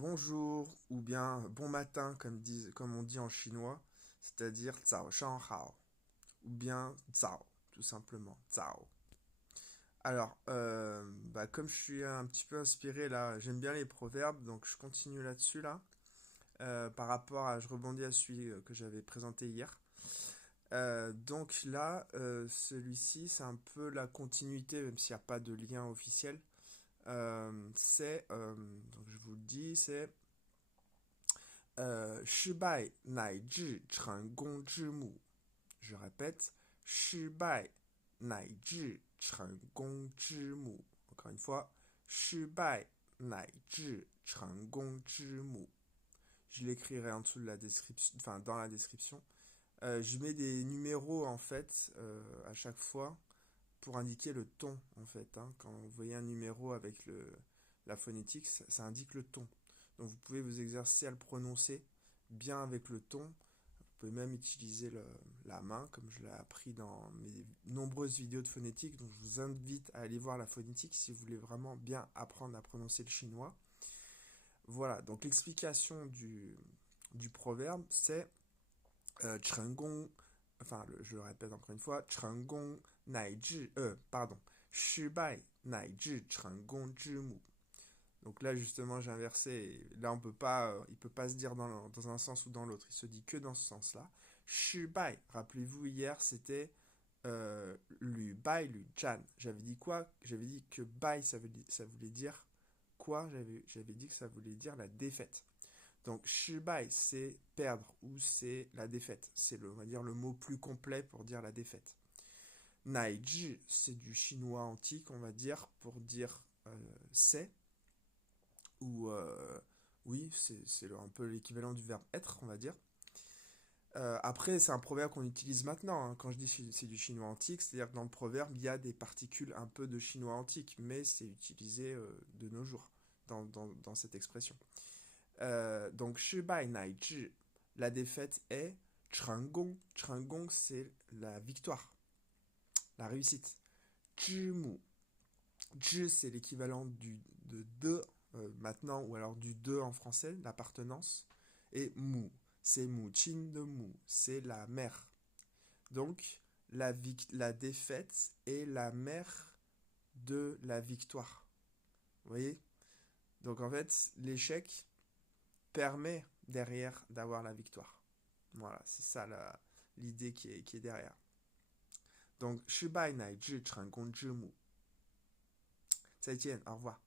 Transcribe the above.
bonjour ou bien bon matin comme on dit en chinois, c'est-à-dire Zhao Shan Hao ou bien Zhao, tout simplement, Zhao. Alors, comme je suis un petit peu inspiré là, j'aime bien les proverbes, donc je continue là-dessus là. Par rapport à, je rebondis à celui que j'avais présenté hier. Donc là, celui-ci, c'est un peu la continuité, même s'il n'y a pas de lien officiel. Donc je vous le dis, c'est 失败乃至成功之母. Je répète, 失败乃至成功之母. Encore une fois, 失败乃至成功之母. Je l'écrirai en dessous de la description, enfin dans la description. Je mets des numéros en fait à chaque fois pour indiquer le ton en fait. Hein. Quand vous voyez un numéro avec la phonétique, ça indique le ton. Donc vous pouvez vous exercer à le prononcer bien avec le ton. Vous pouvez même utiliser la main, comme je l'ai appris dans mes nombreuses vidéos de phonétique. Donc je vous invite à aller voir la phonétique si vous voulez vraiment bien apprendre à prononcer le chinois. Voilà, donc l'explication du proverbe, c'est 成功, enfin je le répète encore une fois, 失败乃至成功之母. Donc là, justement, j'ai inversé. Là, il peut pas se dire dans un sens ou dans l'autre. Il se dit que dans ce sens-là. 失败, rappelez-vous, hier, c'était lu bai, lu chan. J'avais dit quoi? J'avais dit que bai, ça voulait dire quoi? J'avais dit que ça voulait dire la défaite. Donc, 失败, c'est perdre ou c'est la défaite. C'est on va dire, le mot plus complet pour dire la défaite. Naiji, c'est du chinois antique, on va dire, pour dire c'est ou oui, c'est un peu l'équivalent du verbe être, on va dire. Après, c'est un proverbe qu'on utilise maintenant. Hein. Quand je dis c'est du chinois antique, c'est-à-dire que dans le proverbe, il y a des particules un peu de chinois antique, mais c'est utilisé de nos jours dans cette expression. Donc, 失败乃至, la défaite est 成功. 成功, c'est la victoire, la réussite. 知母, 知, c'est l'équivalent de maintenant, ou alors du de en français, l'appartenance. Et mu, c'est muqin de mu, c'est la mère. Donc, la défaite est la mère de la victoire. Vous voyez? Donc, en fait, l'échec permet derrière d'avoir la victoire. Voilà, c'est ça l'idée qui est derrière. Donc, 失败乃至成功之母. 再见，au revoir.